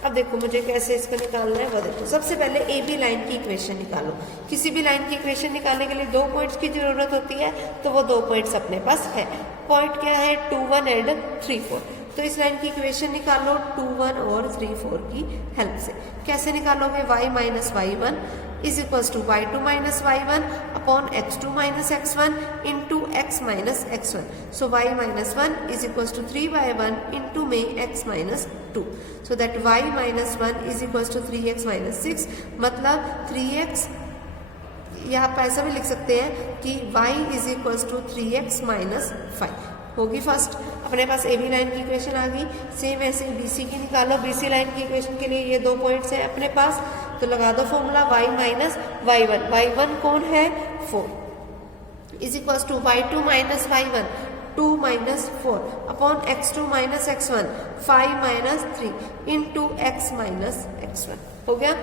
अब देखो मुझे कैसे इसको निकालना है वो देखो। सबसे पहले ए बी लाइन की इक्वेशन निकालो। किसी भी लाइन की इक्वेशन निकालने के लिए 2 पॉइंट्स की जरूरत होती है, तो वो 2 पॉइंट्स अपने पास है। पॉइंट क्या है 2 1 एंड 3 4। तो इस लाइन की इक्वेशन निकालो 2 1 और 3 4 की हेल्प से। कैसे निकालोगे, y minus y1 is equals to y2 minus y1 upon x2 minus x1 into x minus x1। So y minus 1 is equals to 3y1 into में x minus 2। So that y minus 1 is equals to 3x minus 6, मतलब 3x, या आप ऐसा भी लिख सकते हैं कि y is equals to 3x minus 5 होगी फर्स्ट। अपने पास ए बी लाइन की इक्वेशन आ गई। सेम ऐसे बीसी की निकालो। बीसी लाइन की इक्वेशन के लिए ये 2 पॉइंट्स हैं अपने पास, तो लगा दो formula y minus y1। y1 कौन है 4 is equals to y2 minus y1 2 minus 4 upon x2 minus x1 5 minus 3 into x minus x1। हो गया।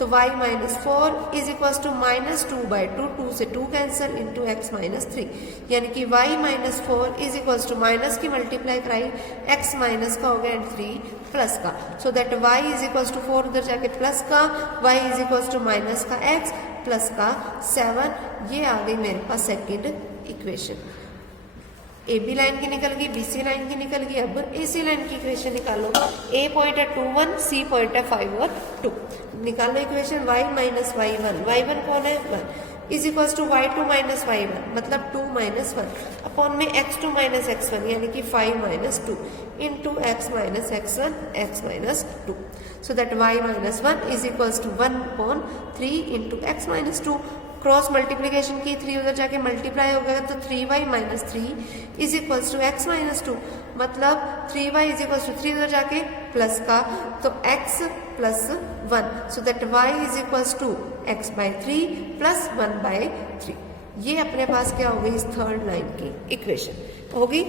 तो y minus 4 is equal to minus 2 by 2, 2 से 2 कैंसिल इंटू x माइनस 3, यानी कि y minus 4 is equal to minus की multiply कराई x minus का हो गया एंड 3 प्लस का। So that y is equal to 4 उधर जाके प्लस का, y is equal to minus का x प्लस का 7। ये आ गई मेरे पास second equation. A B line की निकल गई, बी सी लाइन की निकल गई। अब ए सी लाइन की इक्वेशन निकालो। ए पॉइंट है 2 1, सी पॉइंट है 5 और 2। निकालो equation y minus y1। y1 कौन है 1 is equal to y2 minus y1 मतलब 2 माइनस 1 अपॉन में x2 माइनस x1 यानी कि 5 minus 2 into x minus x1 x minus 2। So that y minus 1 is equal to 1 upon 3 into x minus 2। Cross multiplication की 3 उधर जाके multiply हो गया, तो 3y minus 3 is equal to x minus 2 मतलब 3y is equal to 3 उधर जाके plus का, तो x plus 1। So that y is equal to x by 3 plus 1 by 3। ये अपने पास क्या होगी, इस थर्ड लाइन की इक्वेशन होगी।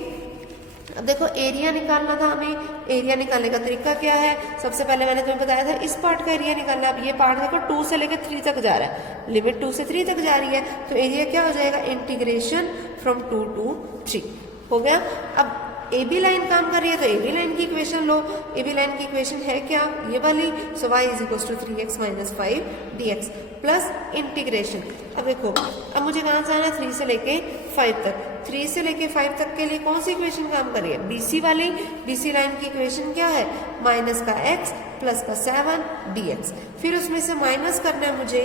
अब देखो एरिया निकालना था हमें। एरिया निकालने का तरीका क्या है, सबसे पहले मैंने तुम्हें बताया था इस पार्ट का एरिया निकालना। अब ये पार्ट देखो 2 से लेकर 3 तक जा रहा है, लिमिट 2 से 3 तक जा रही है, तो एरिया क्या हो जाएगा, इंटीग्रेशन फ्रॉम 2 to 3 हो गया। अब ए बी लाइन काम कर रही है तो ए बी लाइन की इक्वेशन लो। ए बी लाइन की इक्वेशन है क्या, ये वाली। So y is equal to 3x minus 5 dx plus integration. अब देखो अब मुझे कहाँ से आना है, 3 से लेके 5 तक। 3 से लेके 5 तक के लिए कौन सी इक्वेशन काम करिए, बीसी वाली। बीसी लाइन की इक्वेशन क्या है, माइनस का x प्लस का 7 dx। फिर उसमें से माइनस करना है मुझे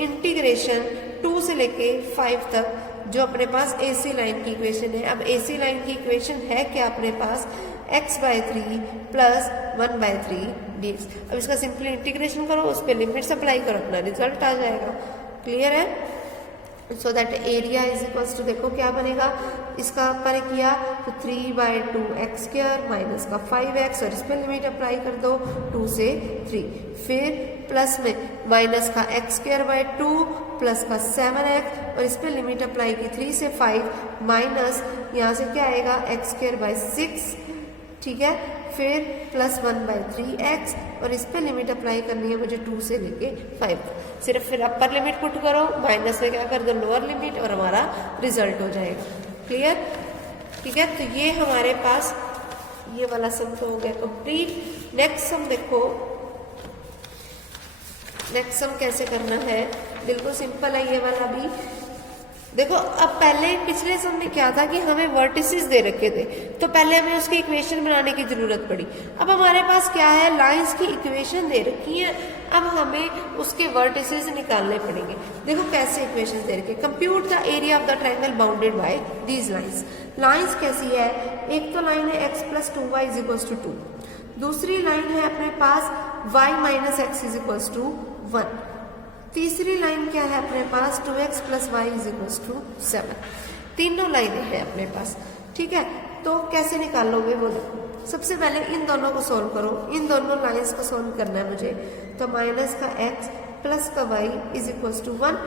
इंटीग्रेशन 2 से लेके 5 तक जो अपने पास AC लाइन की इक्वेशन है। अब AC लाइन की इक्वेशन है क्या अपने पास, x/3 प्लस 1/3 dx। अब इसका सिंपली इंटीग्रेशन करो, उस पर लिमिट्स अप्लाई करो, अपना रिजल्ट आ जाएगा। क्लियर है। So that area is equals to, देखो क्या बनेगा, इसका अपन किया तो 3/2 x स्क्वायर माइनस का 5x और इस पर लिमिट अप्लाई कर दो 2 से 3। फिर प्लस में माइनस का x स्क्वायर बाय 2 प्लस का 7x और इस पर लिमिट अप्लाई की 3 से 5 माइनस यहाँ से क्या आएगा x स्क्वायर बाय 6, ठीक है। फिर प्लस 1/3x और इस पे लिमिट अप्लाई करनी है मुझे 2 से लेके 5। सिर्फ फिर अपर लिमिट पुट करो, माइनस में क्या कर दो लोअर लिमिट और हमारा रिजल्ट हो जाएगा। क्लियर, ठीक है। तो ये हमारे पास ये वाला सम तो हो गया कंप्लीट। नेक्स्ट सम देखो, नेक्स्ट सम कैसे करना है, बिल्कुल सिंपल है ये वाला भी। देखो अब पहले पिछले सम में क्या था कि हमें वर्टिसेस दे रखे थे, तो पहले हमें उसकी इक्वेशन बनाने की जरूरत पड़ी। अब हमारे पास क्या है, लाइंस की इक्वेशन दे रखी है, अब हमें उसके वर्टिसेस निकालने पड़ेंगे। देखो कैसे इक्वेशन दे रखे, compute the area of the triangle bounded by these lines. Lines कैसी है, एक तो लाइन है x plus 2y is equals to 2, दूसरी लाइन है अपने पास y minus x is equals to 1, तीसरी लाइन क्या है अपने पास 2x plus y is equals to 7। तीनों लाइनें हैं अपने पास, ठीक है। तो कैसे निकालोगे वो देखो, सबसे पहले इन दोनों को सॉल्व करो, इन दोनों लाइंस को सॉल्व करना है मुझे। तो माइनस का x प्लस का y is equals to 1,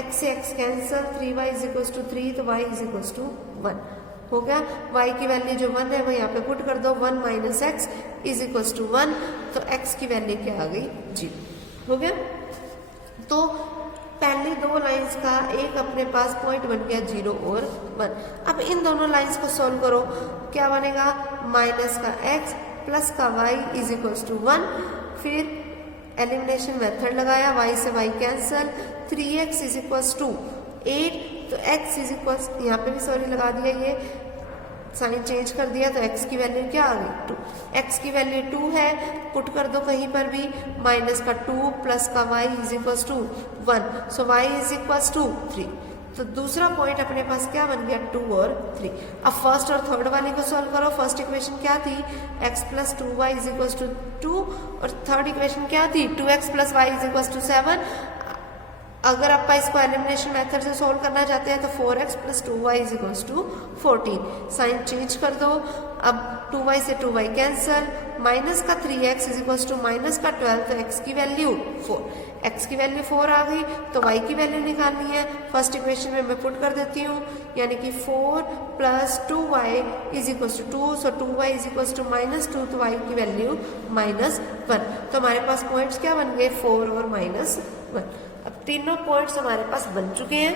x से x cancel, 3y is equals to 3, तो y इज इक्वल्स टू 1 हो गया। y की वैल्यू जो 1 है वो यहाँ पे पुट कर दो, 1 minus x is equals to 1, तो x की वैल्यू क्या आ गई 0 हो गया। तो पहले दो लाइंस का एक अपने पास पॉइंट बन गया 0 और 1। अब इन दोनों लाइंस को सॉल्व करो, क्या बनेगा, माइनस का x प्लस का y इज इक्वल्स टू 1। फिर एलिमिनेशन मेथड लगाया, y से y cancel, 3x is equals to 8, तो x इज इक्वल्स, यहाँ पे भी सॉरी लगा दिया, ये साइन चेंज कर दिया, तो x की वैल्यू क्या आ गई 2। x की वैल्यू 2 है, पुट कर दो कहीं पर भी, माइनस का 2 प्लस का y is equals to 1, so y is equals to 3। तो दूसरा पॉइंट अपने पास क्या बन गया 2 और 3। अब फर्स्ट और थर्ड वाले को सॉल्व करो। फर्स्ट इक्वेशन क्या थी, x plus 2y is equals to 2, और थर्ड इक्वेशन क्या थी 2x plus y is equals to 7। अगर आप इसको एलिमिनेशन मेथड से सोल्व करना चाहते हैं तो 4x plus 2y is equals to 14, sign change कर दो। अब 2y से 2y कैंसल, माइनस का 3x is equals to minus का 12, तो x की वैल्यू 4, x की वैल्यू 4 आ गई, तो y की वैल्यू निकालनी है। फर्स्ट इक्वेशन में मैं पुट कर देती हूँ, यानी कि 4 plus 2y is equals to 2, so 2y is equals to -2, तो y की वैल्यू -1। तो हमारे पास पॉइंट्स क्या बन गए 4 और -1। अब तीनों पॉइंट्स हमारे पास बन चुके हैं।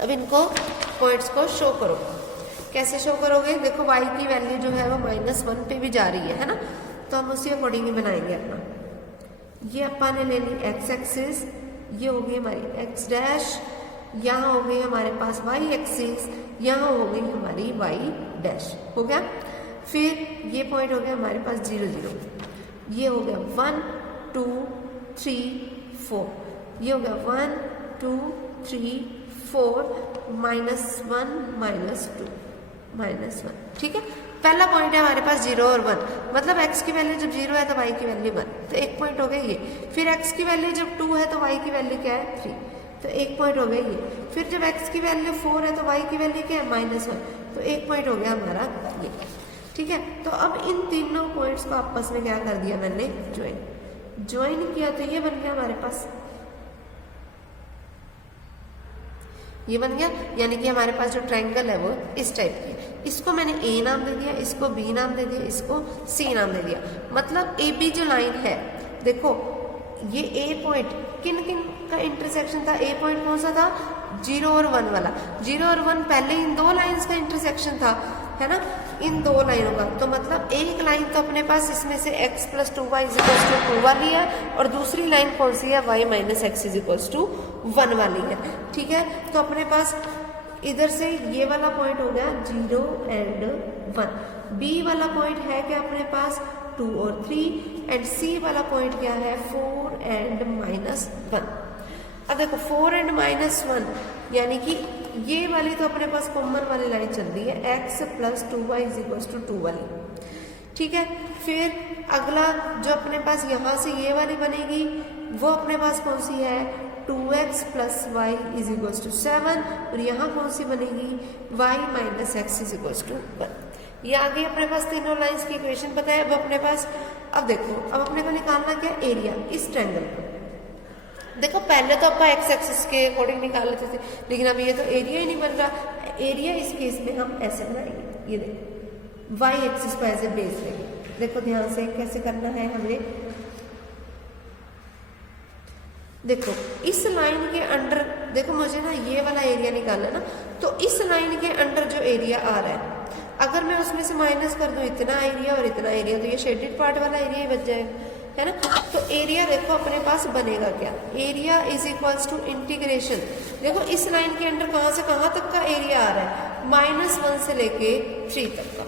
अब इनको पॉइंट्स को शो करो, कैसे शो करोगे, देखो y की वैल्यू जो है वो -1 पे भी जा रही है ना, तो हम उसी अकॉर्डिंग ही बनाएंगे अपना। ये अपन ने ले ली x एक्सिस, ये हो गई हमारी x डैश, यहाँ हो गई हमारे पास y एक्सिस, यहाँ हो गई हमारी y डैश, हो गया। फिर ये पॉइंट हो गया हमारे पास 0 0, ये हो गया 1 2 3 4, ये हो गया 1 2 3 4, -1 -2 -1, ठीक है। पहला पॉइंट है हमारे पास 0 और 1, मतलब x की वैल्यू जब 0 है तो y की वैल्यू 1, तो एक पॉइंट हो गया ये। फिर x की वैल्यू जब 2 है तो y की वैल्यू क्या है 3, तो एक पॉइंट हो गया ये। फिर जब x की वैल्यू 4 है तो y की वैल्यू क्या है -1, तो एक पॉइंट हो गया हमारा ये, ठीक है। तो अब इन तीनों पॉइंट्स को आपस में क्या कर दिया मैंने, ज्वाइन किया, तो ये बन गया हमारे पास, ये बन गया। यानी कि हमारे पास जो ट्रायंगल है वो इस टाइप की है। इसको मैंने A नाम दे दिया, इसको B नाम दे दिया, इसको C नाम दे दिया। मतलब AB जो लाइन है, देखो ये A पॉइंट किन किन का इंटरसेक्शन था, A पॉइंट कौन सा था 0 और 1 वाला, 0 और 1 पहले इन दो लाइंस का इंटरसेक्शन था, है ना, इन दो लाइनों का। तो मतलब एक लाइन तो अपने पास इसमें से x plus 2y is equals to 2 वाली है, और दूसरी लाइन कौन सी है y minus x is equals to 1 वाली है, ठीक है। तो अपने पास इधर से ये वाला पॉइंट हो गया 0 एंड 1, बी वाला पॉइंट है क्या अपने पास 2 और 3, एंड सी वाला पॉइंट क्या है 4 एंड -1। अब देखो 4 एंड -1 यानी कि ये वाली तो अपने पास कॉमन वाली लाइन चल रही है x + 2y = 2 वाली, ठीक है। फिर अगला जो अपने पास यहाँ से ये वाली बनेगी वो अपने पास कौन सी है 2x + y = 7, और यहाँ कौन सी बनेगी y - x = 1। ये आ गई अपने पास तीनों लाइंस की इक्वेशन पता है अब अपने पास। अब देखो अब अपने को निकालना क्या एरिया इस ट्रायंगल का। देखो पहले तो अपन एक्स एक्सिस के अकॉर्डिंग निकाल लेते थे, लेकिन अब ये तो एरिया ही नहीं बन रहा। एरिया इस केस में हम ऐसे बनाएंगे, ये देखो वाई एक्सिस को ऐसे बेस लेंगे। देखो ध्यान से कैसे करना है हमें, देखो इस लाइन के अंडर, देखो मुझे ना ये वाला एरिया निकालना ना, तो इस लाइन के अंडर जो एरिया आ रहा है अगर मैं उसमें से माइनस कर दूं इतना एरिया और इतना एरिया, तो ये शेडेड पार्ट वाला एरिया ही बच जाएगा, है ना। तो एरिया देखो अपने पास बनेगा क्या, एरिया = इंटीग्रेशन। देखो इस लाइन के अंडर कहाँ से कहाँ तक का एरिया आ रहा है -1 से लेके 3 तक का,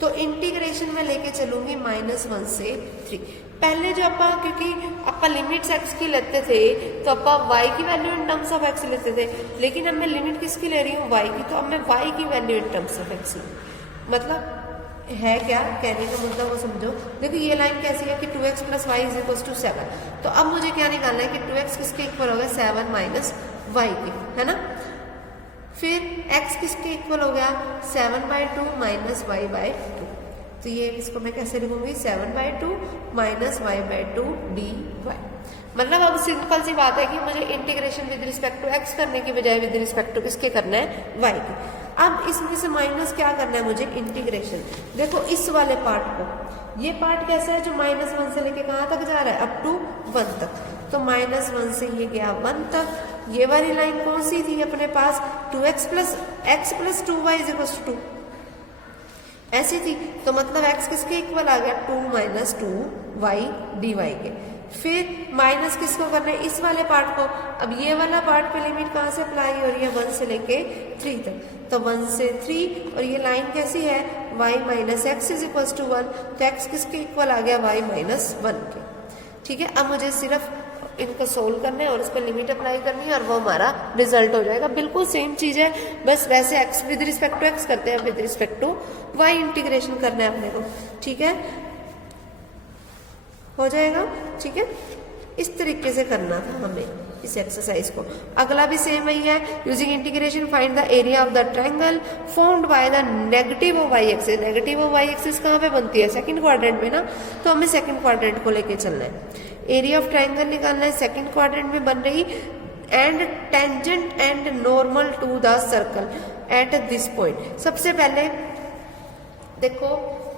तो इंटीग्रेशन में लेके चलूंगी -1 से 3। पहले जो अपा क्योंकि अपा लिमिट्स x की लेते थे तो अपा y की value in terms of x लेते थे, लेकिन अब मैं लिमिट किसकी ले रही हूँ y की, तो अब मैं y की value in terms of x लूँ। मतलब है क्या कहने का मुद्दा वो समझो। देखो ये लाइन कैसी है कि 2x + y = 7, तो अब मुझे क्या निकालना है कि 2x किसके इक्वल होगा 7 - y के, है ना। फिर x किसके इक्वल हो गया 7/2 - y/2, तो ये इसको मैं कैसे लिखूंगी 7/2 - y/2 dy। मतलब अब सिंपल सी बात है कि मुझे integration with respect to x करने की बजाय विद रिस्पेक्ट टू किसके करना है y के। अब इसमें से माइनस क्या करना है मुझे इंटीग्रेशन। देखो इस वाले पार्ट को, ये पार्ट कैसा है जो -1 से लेके कहाँ तक जा रहा है अप टू 1 तक, तो -1 से ये गया 1 तक। ये वाली लाइन कौन सी थी अपने पास 2x + x + 2y = 2 ऐसी थी, तो मतलब x किसके इक्वल आ गया 2 - 2y dy के। फिर माइनस किसको करना है इस वाले पार्ट को। अब ये वाला पार्ट पे लिमिट कहाँ से अप्लाई हो रही है 1 से लेके 3 तक, तो 1 से 3, और ये लाइन कैसी है y - x = 1, तो x किसके इक्वल आ गया y - 1 के, ठीक है। अब मुझे सिर्फ इनको सोल्व करना है और उस पर लिमिट अप्लाई करनी है और वो हमारा रिजल्ट हो जाएगा। बिल्कुल सेम चीज है, बस वैसे x with respect to x करते हैं, with respect to y integration करना है अपने को, ठीक है, हो जाएगा, ठीक है। इस तरीके से करना था हमें इस एक्सरसाइज को। अगला भी सेम वही है, using integration find the area of the triangle formed by the negative of y axis. Negative of y axis कहाँ पे बनती है सेकंड क्वाड्रेंट में ना, तो हमें सेकंड क्वाड्रेंट को लेके चलना है। एरिया ऑफ ट्रायंगल निकालना है, सेकंड क्वाड्रेंट में बन रही, and tangent and normal to the circle at this point. सबसे पहले देखो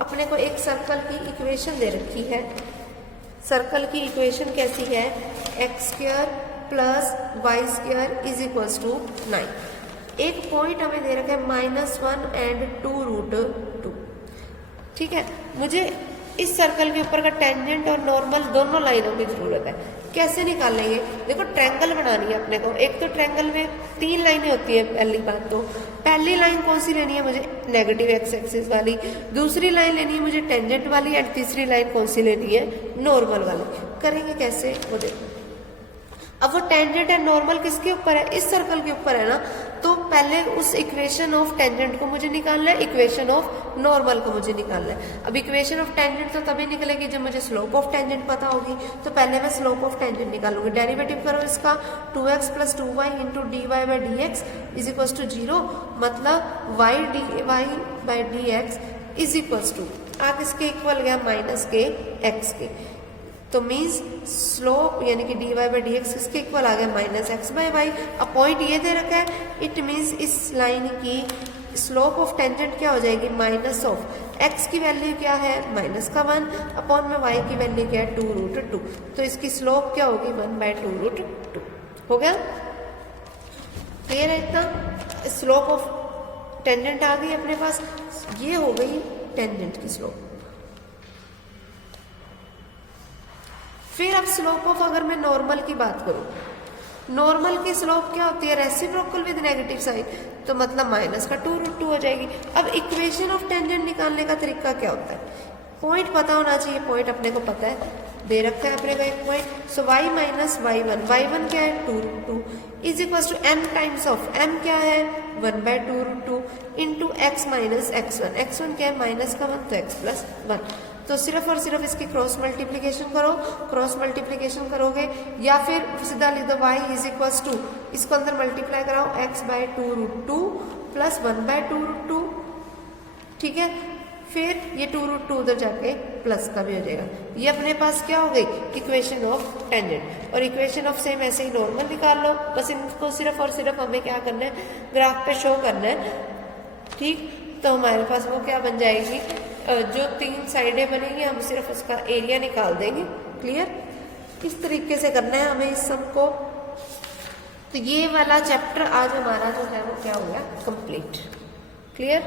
अपने को एक सर्कल की इक्वेशन दे रखी है। सर्कल की इक्वेशन कैसी है x² + y² = 9। एक पॉइंट हमें दे रखा है -1 एंड 2√2, ठीक है। मुझे इस सर्कल के ऊपर का टेंजेंट और नॉर्मल दोनों लाइनों की जरूरत है। कैसे निकालेंगे, देखो ट्रायंगल बनानी है अपने को। एक तो ट्रायंगल में 3 लाइनें होती है। पहली बात तो पहली लाइन कौन सी लेनी है मुझे नेगेटिव x एक्सिस वाली, दूसरी लाइन लेनी है मुझे टेंजेंट वाली, एंड तीसरी लाइन कौन सी लेनी है नॉर्मल वाली। करेंगे कैसे वो देखो। अब वो टेंजेंट एंड नॉर्मल किसके ऊपर है इस सर्कल के ऊपर है ना, तो पहले उस इक्वेशन ऑफ टेंजेंट को मुझे निकालना है, इक्वेशन ऑफ नॉर्मल को मुझे निकालना है। अब इक्वेशन ऑफ टेंजेंट तो तभी निकलेगी जब मुझे स्लोप ऑफ टेंजेंट पता होगी, तो पहले मैं स्लोप ऑफ टेंजेंट निकालूंगी। डेरिवेटिव करो इसका 2x + 2y × dy/dx = 0, मतलब y dy/dx = आप इसके इक्वल गया -x के, तो मीन्स स्लोप यानी कि dy/dx किसके इक्वल आ गया -x/y। अब पॉइंट ये दे रखा है, इट मीन्स इस लाइन की स्लोप ऑफ टेंजेंट क्या हो जाएगी -x की वैल्यू क्या है -1 अपॉन में y की वैल्यू क्या है 2√2, तो इसकी स्लोप क्या होगी 1/2√2। हो गया क्लियर है इतना। स्लोप ऑफ टेंजेंट आ गई अपने पास, ये हो गई टेंजेंट की स्लोप। फिर अब स्लोप ऑफ अगर मैं नॉर्मल की बात करूं, नॉर्मल की स्लोप क्या होती है, रेसिप्रोकल विद नेगेटिव साइन, तो मतलब माइनस का 2√2 हो जाएगी। अब इक्वेशन ऑफ टेंजेंट निकालने का तरीका क्या होता है, पॉइंट पता होना चाहिए, पॉइंट अपने को पता है, दे रखा है अपने को एक पॉइंट, सो y माइनस y1 क्या है 2√2 is equal to m times of m क्या है 1/2√2 इंटू x माइनस x1 क्या है माइनस का 1 तो x प्लस 1। तो सिर्फ और सिर्फ इसकी क्रॉस मल्टीप्लीकेशन करो, क्रॉस मल्टीप्लीकेशन करोगे या फिर सीधा लिख दो y इज इक्वल टू, इसको अंदर मल्टीप्लाई कराओ x/2√2 प्लस 1/2√2, ठीक है, फिर ये 2√2 उधर जाके प्लस का भी हो जाएगा। ये अपने पास क्या हो गई, इक्वेशन ऑफ टेंजेंट। और इक्वेशन ऑफ सेम ऐसे ही नॉर्मल निकाल लो, बस इनको सिर्फ और सिर्फ हमें क्या करना है, ग्राफ पे शो करना है, ठीक। तो हमारे पास वो क्या बन जाएगी, जो 3 साइडें बनेंगी हम सिर्फ उसका एरिया निकाल देंगे। क्लियर, किस तरीके से करना है हमें इस सम को। तो ये वाला चैप्टर आज हमारा जो है वो क्या हो गया, कंप्लीट। क्लियर।